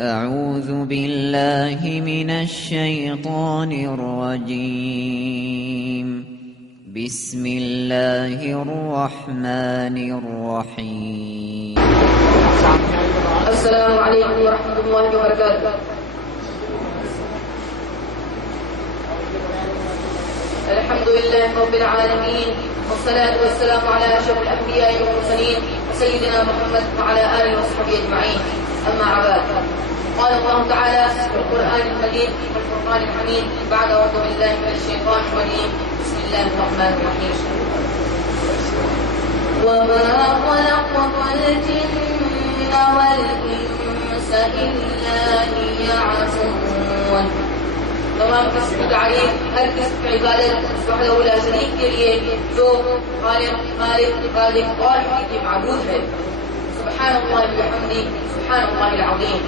أعوذ بالله من الشيطان الرجيم. بسم الله الرحمن الرحيم. السلام عليكم ورحمة الله وبركاته. الحمد لله رب العالمين، والصلاة والسلام على أشرف الأنبياء والمرسلين وسيدنا محمد وعلى آله وصحبه أجمعين. أما بعد، قال الله تعالى في القرآن المجيد والفرقان الحميد بعد أعوذ بالله من الشيطان الرجيم. بسم الله الرحمن الرحيم. وما خلقت الجن والإنس إلا ليعبدون. تمام قسم کی تعریف ہر قسم کی عبادت وحدہ لا شریک کے لیے جو خالق رازق اور حقیقی معبود ہے. سبحان اللہ وبحمدہ، سبحان اللہ العظیم.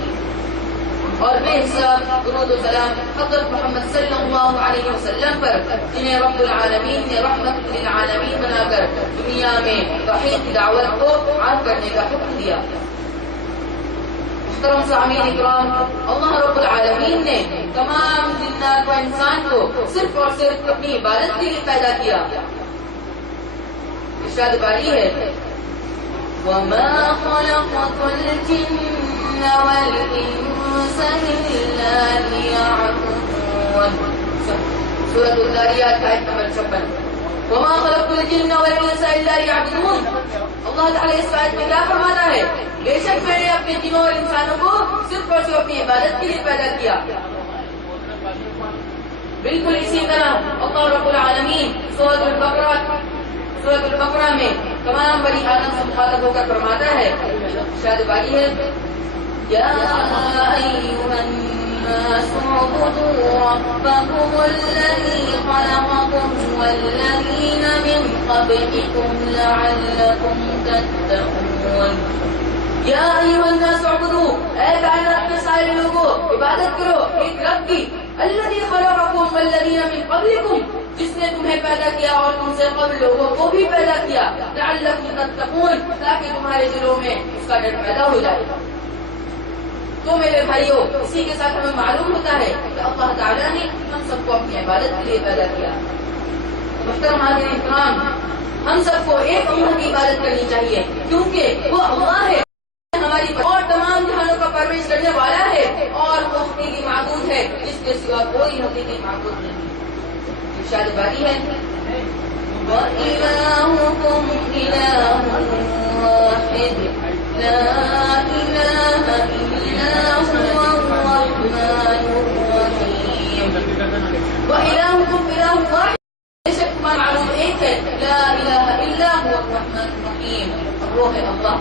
اور بے حساب درود و سلام حضرت محمد صلی اللہ علیہ وسلم پر، جنہیں رب العالمین نے رحمت للعالمین بنا کر دنیا میں توحید کی دعوت کو عام کرنے کا حکم دیا. محترم سامعین اکرام، اللہ رب العالمین نے تمام جنات و انسان کو صرف اور صرف اپنی عبادت کے لیے پیدا کیا. ارشاد باری ہے وَمَا خَلَقْتُ الْجِنَّ وَالْإِنسَ إِلَّا لِيَعْبُدُونَ. سورۃ الذاریات آیت نمبر 56. وَمَا خَلَقْتُ الْجِنَّ وَالْإِنسَ إِلَّا لِيَعْبُدُونَ. اللہ تعالیٰ اس آیت میں کیا فرماتا ہے؟ بے شک میں نے اپنے جنوں اور انسانوں کو صرف اور صرف اپنی عبادت کے لیے پیدا کیا. بالکل اسی طرح اللہ رب العالمین سورۃ البقرہ میں تمام بنی آدم سے مخاطب ہو کر فرماتا ہے، ارشاد باری ہے یا ایھا الناس اعبدوا ربکم الذی خلقکم والذین من قبلکم لعلکم تتقون. یا ایھا الناس اعبدوا، اے کائنات کے سارے لوگوں عبادت کرو ایک رب کی، الذی خلقکم والذین من قبلکم، جس نے تمہیں پیدا کیا اور تم سے قبل لوگوں کو بھی پیدا کیا، لعلکم تتقون، تاکہ تمہارے دلوں میں اس کا ڈر پیدا ہو جائے. تو میرے بھائیوں، اسی کے ساتھ ہمیں معلوم ہوتا ہے کہ اللہ تعالیٰ نے ہم سب کو اپنی عبادت کے لیے پیدا کیا. محترم حاضرین کرام، ہم سب کو ایک اللہ کی عبادت کرنی چاہیے، کیونکہ وہ اللہ ہے ہماری اور تمام جہانوں کا پرورش کرنے والا ہے، اور وہ حقیقی معبود ہے جس کے سوا کوئی حقیقی معبود نہیں. ارشاد باری ہے وَإِلَٰهُكُمْ إِلَٰهٌ وَاحِدٌ لَا إِلَٰهَ إِلَّا هُوَ الرَّحْمَٰنُ الرَّحِيمُ. وَإِلَٰهُكُمْ إِلَٰهٌ وَاحِدٌ، بے شک تمہارا معلوم ایک ہے، لا الہ الا هو الرحمن الرحیم، اور وہ ہے اللہ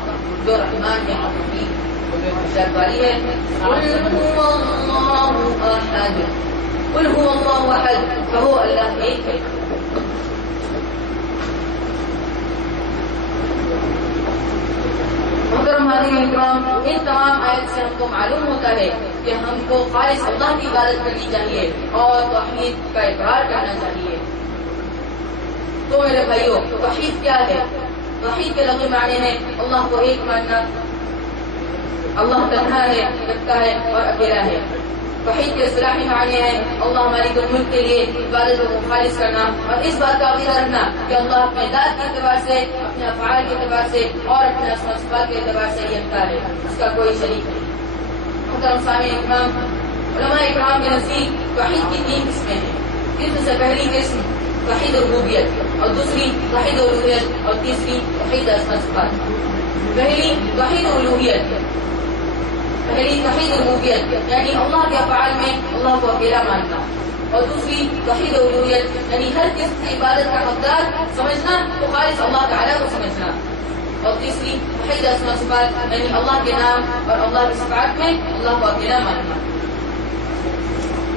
جو رحمان ہے اور رحیم. ارشاد باری ہے قل هو اللہ احد، قل هو اللہ احد، کہو اللہ ایک ہے. محترم حاضرین اکرام، ان تمام آیت سے ہم کو معلوم ہوتا ہے کہ ہم کو خالص اللہ کی عبادت کرنی چاہیے اور توحید کا اقرار کرنا چاہیے. تو میرے بھائیوں، توحید کیا ہے؟ توحید کے لفظی معنی ہے اللہ کو ایک ماننا، اللہ تنہا ہے، یکتا ہے اور اکیلا ہے. توحید کے اصطلاحی معنی ہے اللہ مالک الملک کے لیے عبادت کو خالص کرنا، اور اس بات کا عقیدہ رکھنا کہ اللہ اپنے ذات کے اعتبار سے، اپنے افعال کے اعتبار سے اور اپنے اسماء و صفات کے اعتبار سے یکتا ہے، اس کا کوئی شریک نہیں. محترم سامعین اکرام، علماء اکرام کے نزدیک توحید کی 3 قسمیں ہیں. قسم سے پہلی قسم توحید ربوبیت، اور دوسری توحید الوہیت، اور تیسری توحید اسماء و صفات. پہلی توحید الوہیت، پہلی توحید ربوبیت یعنی اللہ کے افعال میں اللہ کو اکیلا ماننا، اور دوسری توحید الوہیت یعنی ہر قسم کی عبادت کا حقدار سمجھنا تو خالص اللہ تعالیٰ کو سمجھنا، اور تیسری توحید اسماء و صفات یعنی اللہ کے نام اور اللہ کی صفات میں اللہ کو اکیلا ماننا.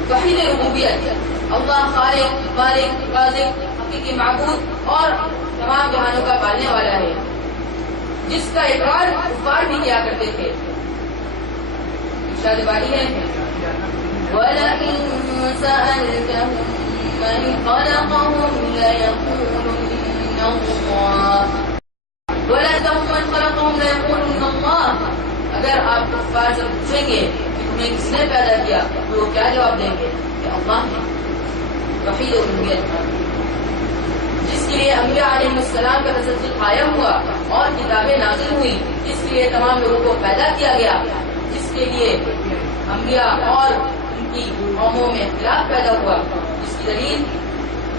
توحید ربوبیت، اللہ خالق، مالک، رازق، حقیقی معبود اور تمام جہانوں کا پالنے والا ہے، جس کا اقرار کفار بھی کیا کرتے تھے. ارشاد باری ہے وَلَئِن سَأَلْتَهُم مَّنْ خَلَقَهُمْ لَيَقُولُنَّ اللَّهُ وَلَئِن سَأَلْتَهُم مَّنْ خَلَقَهُم لَيَقُولُنَّ اللَّهُ. اگر آپ کفار سے پوچھیں گے کہ تمہیں کس نے پیدا کیا تو وہ کیا جواب دیں گے کہ اللہ نے. توحید الوہیت کا جس کے لیے انبیاء علیہ السلام کا تسلسل قائم ہوا اور کتابیں نازل ہوئی، جس کے لیے تمام لوگوں کو پیدا کیا گیا، جس کے لیے انبیاء اور ان کی قوموں میں اختلاف پیدا ہوا، جس کی دلیل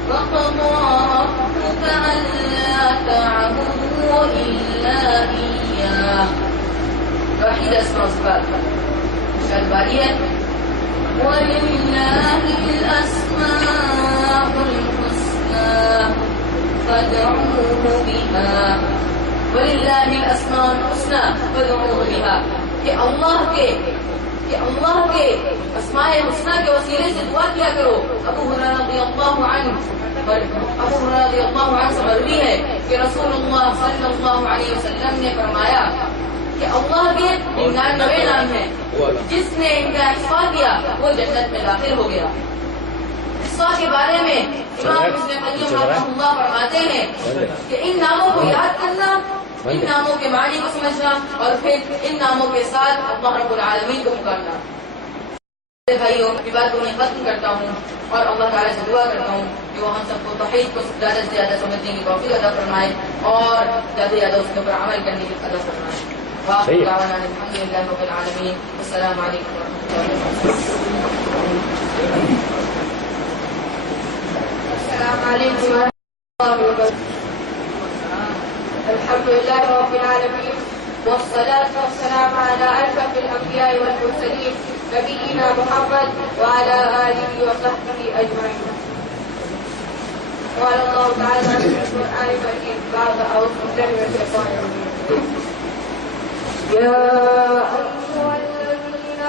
وَقَضَىٰ رَبُّكَ أَلَّا تَعْبُدُوا إِلَّا إِيَّاهُ. توحید اسماء و صفات ارشاد باری ہے وَلِلَّهِ الْأَسْمَاءُ الْحُسْنَىٰ فَادْعُوهُ بِهَا وَلِلَّهِ الْأَسْمَاءُ الْحُسْنَىٰ فَادْعُوهُ بِهَا کہ اللہ کے اسماء حسنہ کے وسیلے سے دعا کیا کرو. ابو ہریرہ رضی اللہ عنہ سے مروی ہے کہ رسول اللہ صلی اللہ علیہ وسلم نے فرمایا کہ اللہ کے 99 نام ہیں، جس نے ان کا احصاء کیا وہ جنت میں داخل ہو گیا. احصاء کے بارے میں امام ابن قیم رحمہ اللہ فرماتے ہیں کہ ان ناموں کو یاد کرنا، ان ناموں کے معنی کو سمجھنا اور پھر ان ناموں کے ساتھ اللہ رب العالمین کو پکارنا. بھائیوں کی بات کو میں ختم کرتا ہوں اور اللہ تعالیٰ سے دعا کرتا ہوں کہ وہ ہم سب کو توحید کو زیادہ سے زیادہ سمجھنے کی توفیق عطا فرمائے اور زیادہ سے زیادہ اس کے اوپر عمل کرنے کی عطا فرمائے. وآخر دعوانا الحمد للہ رب العالمین. السلام علیکم ورحمۃ اللہ وبرکاتہ. السلام علیکم ورحمۃ اللہ وبرکاتہ. الحمد لله رب العالمين والصلاة والسلام على أشرف الأنبياء والمرسلين نبينا محمد وعلى آله وصحبه أجمعين. قال الله تعالى في القرآن المجيد بعد أعوذ بالله من الشيطان الرجيم يا أيها الذين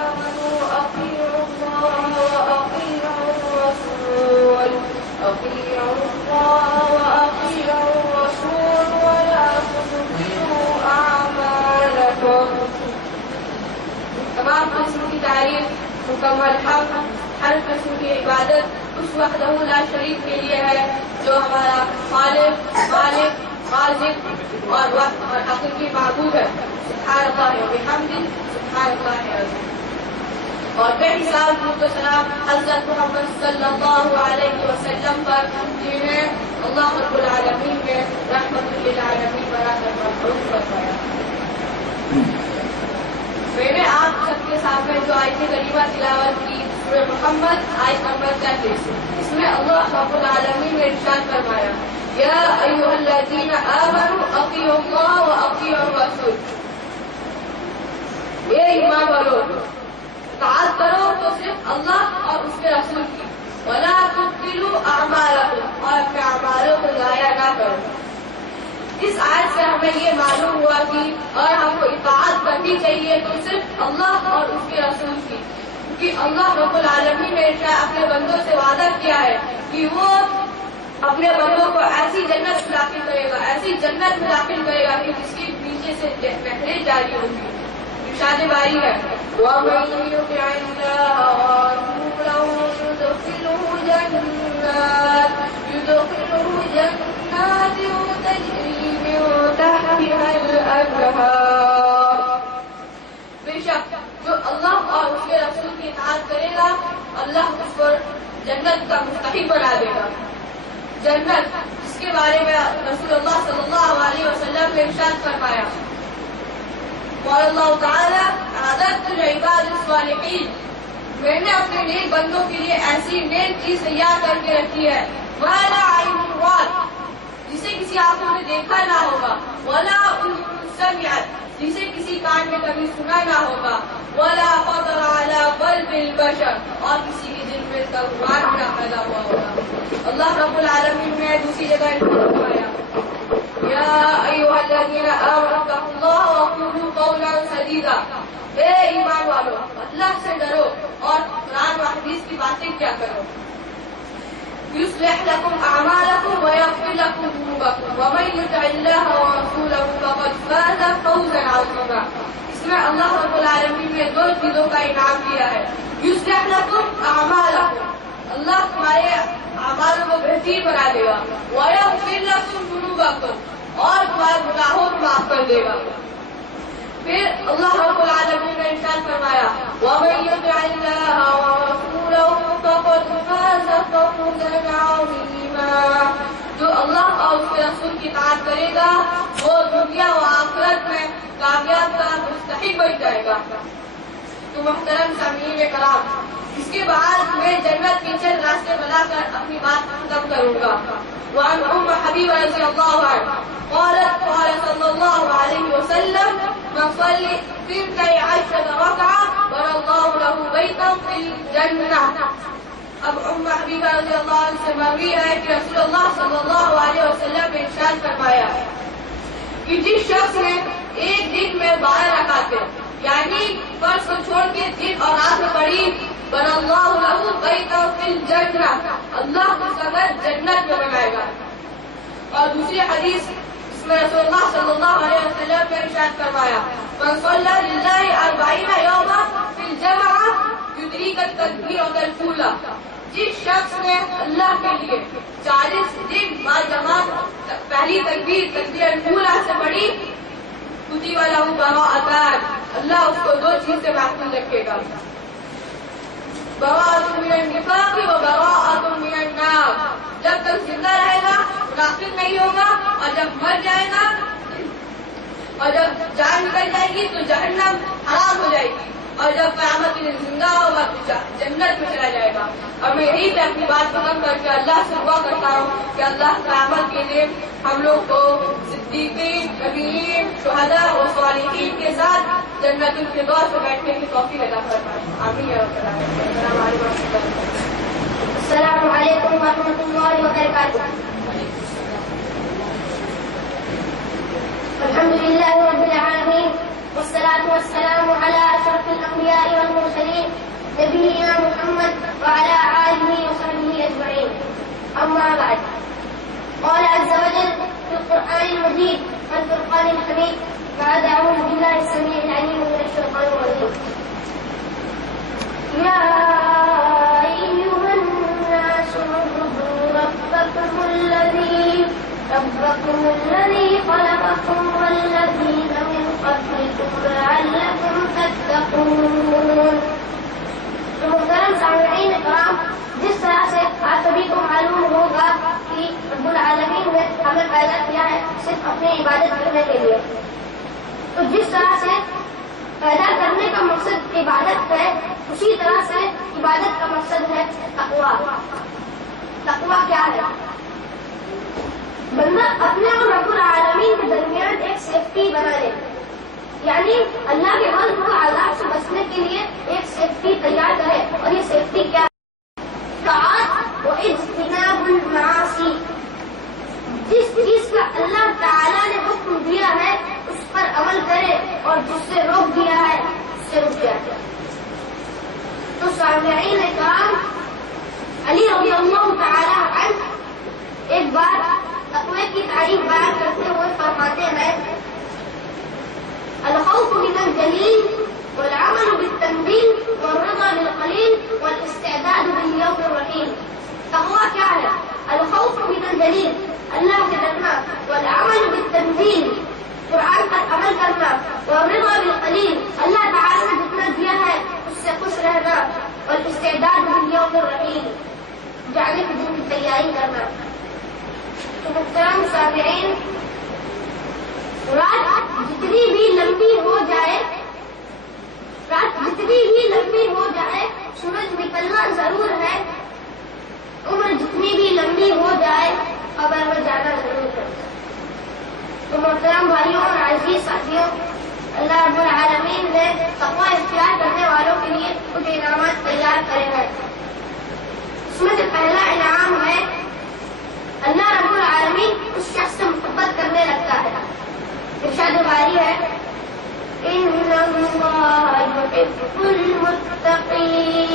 آمنوا أطيعوا الله وأطيعوا الرسول أطيعوا الله وأطيعوا الرسول ولا تبطلوا أعمالكم. تمام قسم کی تعریف مکمل حق ہر قسم کی عبادت اس وحدہ لا شریک کے لیے ہے جو ہمارا خالق مالک رازق اور وقت اور حقیقی معبود ہے. سبحان اللہ وبحمدہ سبحان اللہ العظیم. اور بے حساب درود و سلام حضرت محمد صلی اللہ علیہ وسلم پر جنہیں اللہ رب العالمین نے رحمت للعالمین بنا کر محفوظ فرمایا. میں نے آپ سب کے سامنے جو آیت کریمہ تلاوت کی سورہ محمد آیت نمبر 33، اس میں اللہ رب العالمین نے ارشاد فرمایا یا ایھا الذین آمنوا اطیعوا اللہ واطیعوا الرسول. اے ایمان والو، اطاعت کرو تو صرف اللہ اور اس کے رسول کی. ولا تبطلوا اعمالکم، اور اپنے اعمالوں کو ضائع نہ کرو. اس آیت سے ہمیں یہ معلوم ہوا کہ اور ہم کو اطاعت کرنی چاہیے تو صرف اللہ اور اس کے رسول کی، کیونکہ اللہ رب العالمین نے اپنے بندوں سے وعدہ کیا ہے کہ وہ اپنے بندوں کو ایسی جنت میں داخل کرے گا، ایسی جنت میں داخل کرے گا کہ جس کے پیچھے سے نہریں جاری ہوں گی. ارشاد باری ہے وَمَن يُطِعِ اللَّهَ وَرَسُولَهُ يُدْخِلْهُ جَنَّاتٍ تَجْرِي مِن تَحْتِهَا الْأَنْهَارُ. بے شک جو اللہ اور اس کے رسول کی اطاعت کرے گا اللہ اس کو جنت کا مستحق بنا دے گا. جنت جس کے بارے میں رسول اللہ صلی اللہ علیہ وسلم نے ارشاد فرمایا قال اللہ تعالی اعددت لعباد الصالحین، میں نے اپنے نیک بندوں کے لیے ایسی نیک چیز تیار کر کے رکھی ہے ما لا عین رأت، جسے کسی آنکھوں نے دیکھا نہ ہوگا، ولا اذن سمعت، جسے کسی کان میں کبھی سنا نہ ہوگا، ولا خطر علی قلب البشر، اور کسی کے دل میں اس کا گمان بھی نہ پیدا ہوا ہوگا. اللہ رب العالمین نے دوسری جگہ فرمایا یا ایھا الذین آمنوا اتقوا اللہ وقولوا قولا سدیدا. اے ایمان والو، اللہ سے ڈرو اور قرآن و حدیث کی باتیں کیا کرو. یصلح لکم اعمالکم ویغفر لکم ذنوبکم ومن یطع اللہ ورسولہ فقد فاز فوزا عظیما. اس میں اللہ رب العالمین نے دو چیزوں کا انعام دیا ہے. یصلح لکم اعمالکم، اللہ تمہارے اعمالوں کو بہترین بنا دے گا. ویغفر لکم ذنوبکم، اور تمہارے گناہوں کو معاف کر دے گا. پھر اللہ رب العالمین نے ارشاد فرمایا وَمَن يُطِعِ اللَّهَ وَرَسُولَهُ فَقَدْ فَازَ فَوْزًا عَظِيمًا. جو اللہ اور اس کے رسول کی اطاعت کرے گا وہ دنیا و آخرت میں کامیاب کا مستحق بن جائے گا. تو محترم سامعین کرام، اس کے بعد میں جنت کے چند راستے بنا کر اپنی بات ختم کروں گا. وعن ام حبیبہ رضی اللہ عنہ قالت قال صلی اللہ علیہ وسلم من صلی 12 رکعة بنى الله له بیتا فی الجنہ. اب ام حبیبہ رضی اللہ عنہ سے مروی ہے کہ رسول اللہ صلی اللہ علیہ وسلم نے ارشاد فرمایا کہ جس شخص نے ایک دن میں 12 رکعتیں یعنی فرض کو چھوڑ کے دن اور رات میں پڑھی بنى الله له بیتا فی الجنہ، اللہ کو گھر جنت میں بنائے گا. اور دوسری حدیث اس میں رسول اللہ صلی اللہ علیہ وسلم نے ارشاد فرمایا من صلی للہ 40 یوما فی الجمعہ یدریک التکبیرۃ الاولی. جس شخص نے اللہ کے لیے 40 دن با جماعت پہلی تکبیر الاولی سے پڑھی کتب لہ براءتان، اللہ اس کو 2 چیز سے محفوظ رکھے گا. براءۃ من النفاق و براءۃ من النار. جب تک زندہ رہے گا منافق نہیں ہوگا، اور جب مر جائے گا اور جب جان نکل جائے گی تو جہنم حرام ہو جائے گی، اور جب قیامت کے دن زندہ ہوگا تو جنت میں چلا جائے گا. اور میں یہی پہ اپنی بات ختم کر کے اللہ سے دعا کرتا ہوں کہ اللہ قیامت کے دن ہم لوگ کو صدیقین، نبیین، شہداء اور صالحین کے ساتھ جنت الفردوس میں بیٹھنے کی توفیق عطا فرمائے. آمین یا رب العالمین. السلام علیکم ورحمۃ اللہ وبرکاتہ. الحمد للہ رب العالمین والصلاة والسلام على أشرف الأنبياء والمرسلين نبينا محمد وعلى آله وصحبه أجمعين. أما بعد، قال عز وجل في القرآن المجيد والفرقان الحميد بعد أعوذ بالله السميع العليم من الشيطان الرجيم. يا أيها الناس اعبدوا ربكم الذي خلقكم والذين من قبلكم لعلكم تتقون. تو محترم سامعین کرام، جس طرح سے آپ سبھی کو معلوم ہوگا کہ رب العالمین نے ہمیں پیدا کیا ہے صرف اپنی عبادت کرنے کے لیے، تو جس طرح سے پیدا کرنے کا مقصد عبادت ہے اسی طرح سے عبادت کا مقصد ہے تقویٰ. تقویٰ کیا ہے؟ بندہ اپنے اور رب العالمین کے درمیان ایک سیفٹی بنا لے، یعنی اللہ کے غضب و عذاب سے بچنے کے لیے ایک سیفٹی تیار کرے. اور یہ سیفٹی کیا ہے؟ طاعت و اجتناب المعاصی. جس چیز کا اللہ تعالیٰ نے حکم دیا ہے اس پر عمل کرے، اور جس سے روک دیا ہے اس سے رک جائے. تو سامعین کرام، علی رضی اللہ تعالیٰ عنہ ایک بار تقوی کی تعریف بیان کرتے ہوئے فرماتے ہیں الخوف من الجلیل والعمل بالتنزیل والرضا بالقلیل والاستعداد باليوم الرحیم. تقوی کیا ہے؟ الخوف من الجلیل، اللہ سے ڈرنا، والعمل بالتنزیل، قرآن پر عمل کرنا، والرضا بالقلیل، اللہ تعالیٰ نے جتنا دیا ہے اس سے خوش رہنا، والاستعداد باليوم الرحیم، جانے کے دن کی تیاری کرنا. محترم سامعین، رات جتنی بھی لمبی ہو جائے سورج نکلنا ضرور ہے. عمر جتنی بھی لمبی ہو جائے قبر میں جانا ضرور ہے. تو محترم بھائیوں اور عزیز ساتھیوں، اللہ رب العالمین نے تقویٰ اختیار کرنے والوں کے لیے کچھ انعامات تیار کرے ہیں. اس میں سے پہلا انعام ہے اللہ رب العالمین اس شخص سے محبت کرنے لگتا ہے. ارشاد باری ہے ان اللہ یحب المتقین.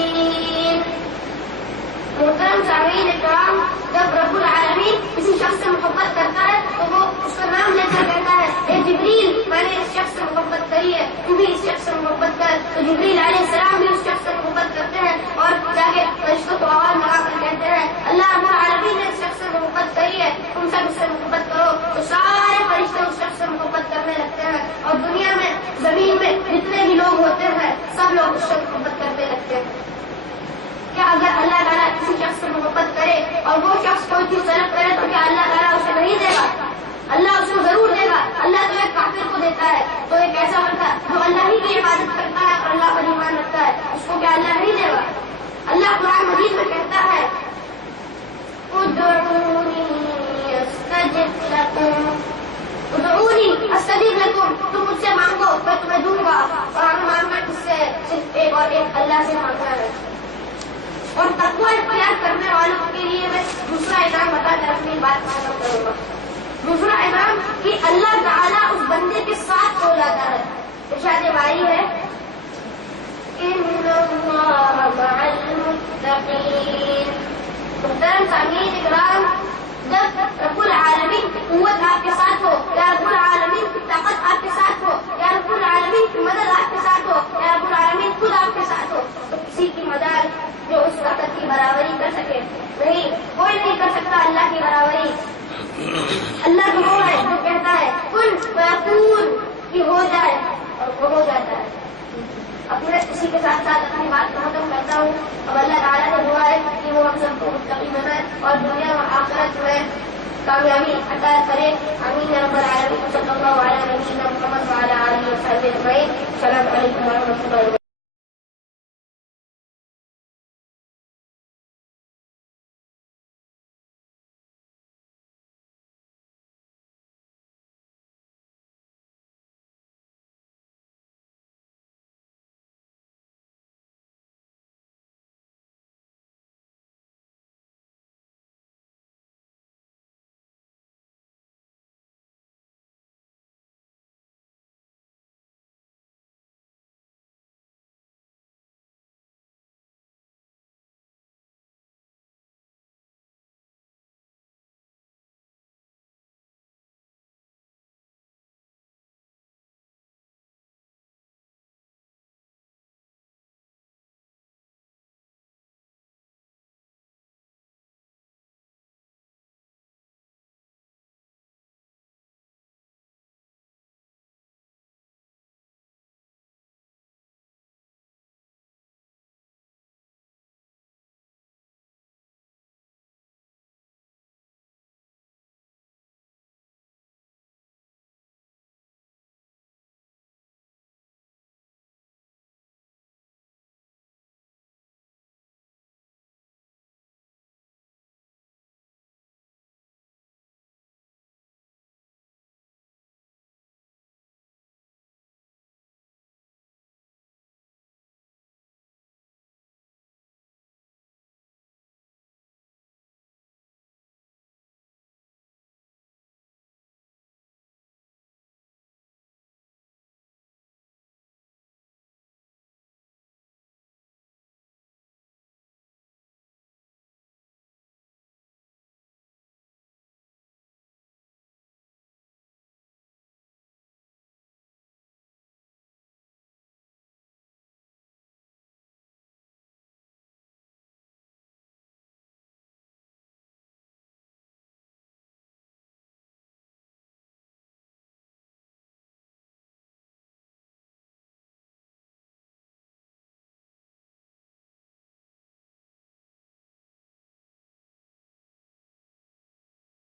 محترم سامعین کرام، جب رب العالمین کسی شخص سے محبت کرتا ہے تو وہ اس کا نام لے کر کہتا ہے اے جبریل، میں نے اس شخص سے محبت کری ہے، تو بھی اس شخص سے محبت کر. تو جبریل علیہ السلام بھی اس شخص سے محبت کرتے ہیں اور جا کے فرشتوں کو آواز لگا کر کہتے ہیں اللہ رب العالمین نے اس شخص سے محبت کری ہے، تم سب اس سے محبت کرو. تو سارے فرشتے اس شخص سے محبت کرنے لگتے ہیں، اور دنیا میں زمین کیسا بنتا ہے جو اللہ ہی کی عبادت کرتا ہے اور اللہ پر ایمان رکھتا ہے، اس کو کیا اللہ نہیں دے گا؟ اللہ قرآن مجید میں کہتا ہے ادعونی استجب لکم، ادعونی استجب لکم، تم مجھ سے مانگو میں تمہیں دوں گا، اور ہمیں مانگنا کس سے؟ صرف ایک اور ایک اللہ سے مانگنا ہے۔ اور تقوی اختیار کرنے والوں کے لیے میں دوسرا انعام بتا کر اپنی بات ختم کروں گا۔ دوسرا انعام کہ اللہ تعالیٰ اس بندے کے ساتھ ہو جاتا ہے۔ ارشاد باری ہے ان اللہ مع المتقین۔ محترم سامعین اکرام، جب رب العالمین کی قوت آپ کے ساتھ ہو، یا رب العالمین کی طاقت آپ کے ساتھ ہو، یا رب العالمین کی مدد آپ کے ساتھ ہو، یا رب العالمین خود آپ کے ساتھ ہو، تو کسی کی مدد جو اس طاقت کی برابری کر سکے نہیں، کوئی نہیں کر سکتا اللہ کی برابری۔ اللہ تو وہ ہے جو کہتا ہے کن فیکون کہ ہو جائے، اور وہ ہو جاتا ہے۔ اب میں اسی کے ساتھ ساتھ اپنی بات کو ختم کرتا ہوں۔ اب اللہ تعالیٰ سے دعا ہے کہ وہ ہم سب کو متقی بنائے اور دنیا و آخرت میں کامیابی عطا کرے۔ آمین یا رب العالمین۔ صلی اللہ علیہ وسلم محمد وعلی آلہ وصحبہ اجمعین۔ السلام علیکم ورحمۃ اللہ وبرکاتہ۔